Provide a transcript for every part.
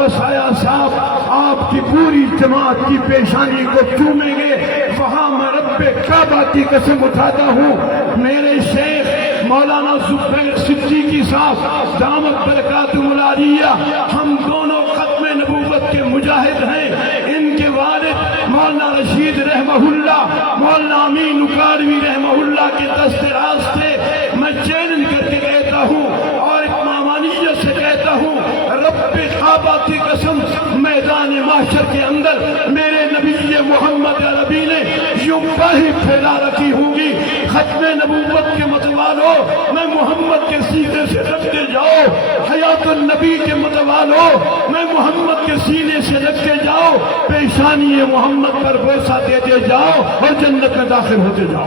وسایا صاحب آپ کی پوری جماعت کی پیشانی کو چومیں گے، وہاں میں رب کعبہ کی قسم اٹھاتا ہوں، میرے شیخ مولانا زبیر صدیقی صاحب دامت برکاتہم العالیہ، ہم دونوں ختم نبوت کے مجاہد ہیں۔ ان کے والد مولانا رشید رحمہ اللہ، مولانا امین اکاڑوی رحمہ اللہ کے دست راز تھے۔ میں چیلنج کر کے کہتا ہوں اور اطمینانیت سے کہتا ہوں، رب کعبہ کی قسم میدان محشر کے اندر میرے نبی محمد عربی نے یوں باہی پھیلا رکھی ہوں گی، ختم نبوت کے متوالو میں محمد کے سینے سے رکھتے جاؤ، حیات النبی کے متوالو میں محمد کے سینے سے رکھتے جاؤ، پیشانی محمد پر بوسہ دیتے جاؤ اور جنت میں داخل ہوتے جاؤ۔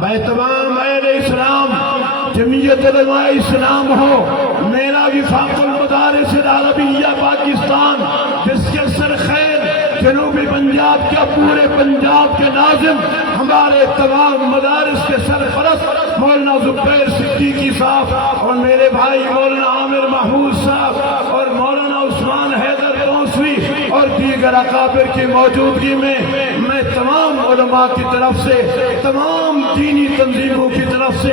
میں تمام اہل اسلام، جمعیت علماء اسلام ہو، میرا وفاق المدارس العربیہ پاکستان، جس کے سر خیر جنوبی پنجاب کا پورے پنجاب کے ناظم، ہمارے تمام مدارس کے سرپرست مولانا زبیر صدیقی صاحب اور میرے بھائی مولانا عامر محمود صاحب اور مولانا عثمان حیدر توسوی اور دیگر اکابر کی موجودگی میں میں تمام علماء کی طرف سے، تمام دینی تنظیموں کی طرف سے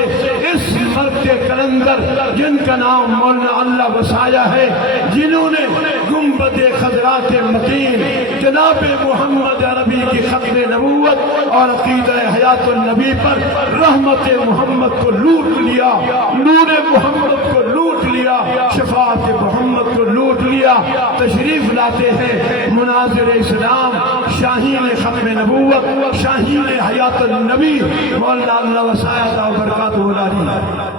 اس مرد کے کلندر جن کا نام مولانا اللہ وسایا ہے، جنہوں نے گنبد خضرات متین جناب محمد عربی کی ختم نبوت اور عقیدہ حیات النبی پر رحمت محمد کو لوٹ لیا، نور محمد کو لوٹ لیا، شفاعت محمد کو لوٹ لیا، تشریف لاتے ہیں مناظر اسلام، شاہین ختم نبوت، شاہین حیات النبی مولانا اللہ وسایا برکاتہ العالیہ۔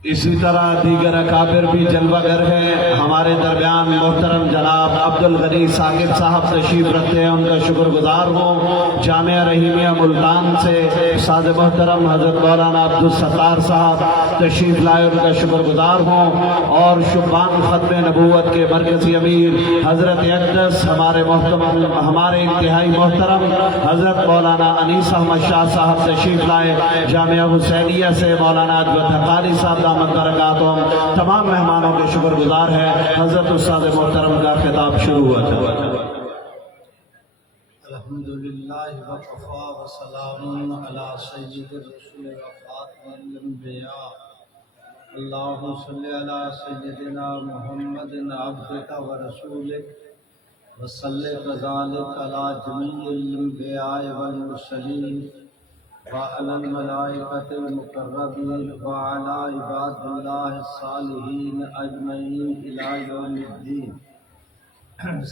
اسی طرح دیگر اکابر بھی جلوہ گر ہیں۔ ہمارے درمیان محترم جناب عبدالغنی ثاقب صاحب تشریف رکھتے ہیں، ان کا شکر گزار ہوں۔ جامعہ رحیمیہ ملتان سے استاد محترم حضرت مولانا عبدالستار صاحب تشریف لائے، ان کا شکر گزار ہوں۔ اور شبان ختم نبوت کے مرکزی امیر حضرت اقدس ہمارے انتہائی محترم حضرت مولانا انیس احمد شاہ صاحب تشریف لائے۔ جامعہ حسینیہ سے مولانا اجود حقانی صاحب دامت برکاتہم، تمام مہمانوں کے شکر گزار ہیں۔ حضرت استاد محترم کا خطاب شروع ہوا تھا۔ الحمدللہ وقفا وسلام علی سید الرسول وخاتم الانبیاء، اللہم صلی علی سیدنا محمد عبدک ورسولک وصلی کذالک علی جمیع الانبیاء والمرسلین وعلی الملائکۃ المقربین وعلی عباد اللہ الصالحین اجمعین الی یوم الدین۔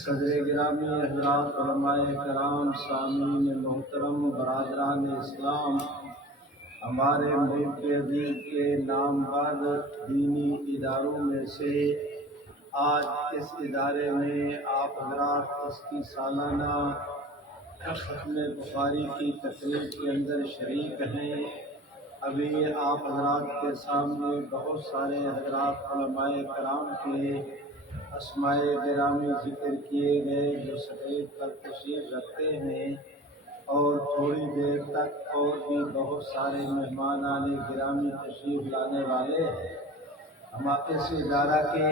صدر گرامی حضرات، علماء کرام، سامعین محترم، برادران اسلام، ہمارے ملک عزیز کے نامور دینی اداروں میں سے آج اس ادارے میں آپ حضرات اس کی سالانہ ختم بخاری کی تقریب کے اندر شریک ہیں۔ ابھی آپ حضرات کے سامنے بہت سارے حضرات علماء کرام کے اسماء گرامی ذکر کیے گئے جو سٹیج پر تشریف رکھتے ہیں، اور تھوڑی دیر تک اور بھی بہت سارے مہمانان گرامی تشریف لانے والے ہیں۔ ہم اس ادارہ کے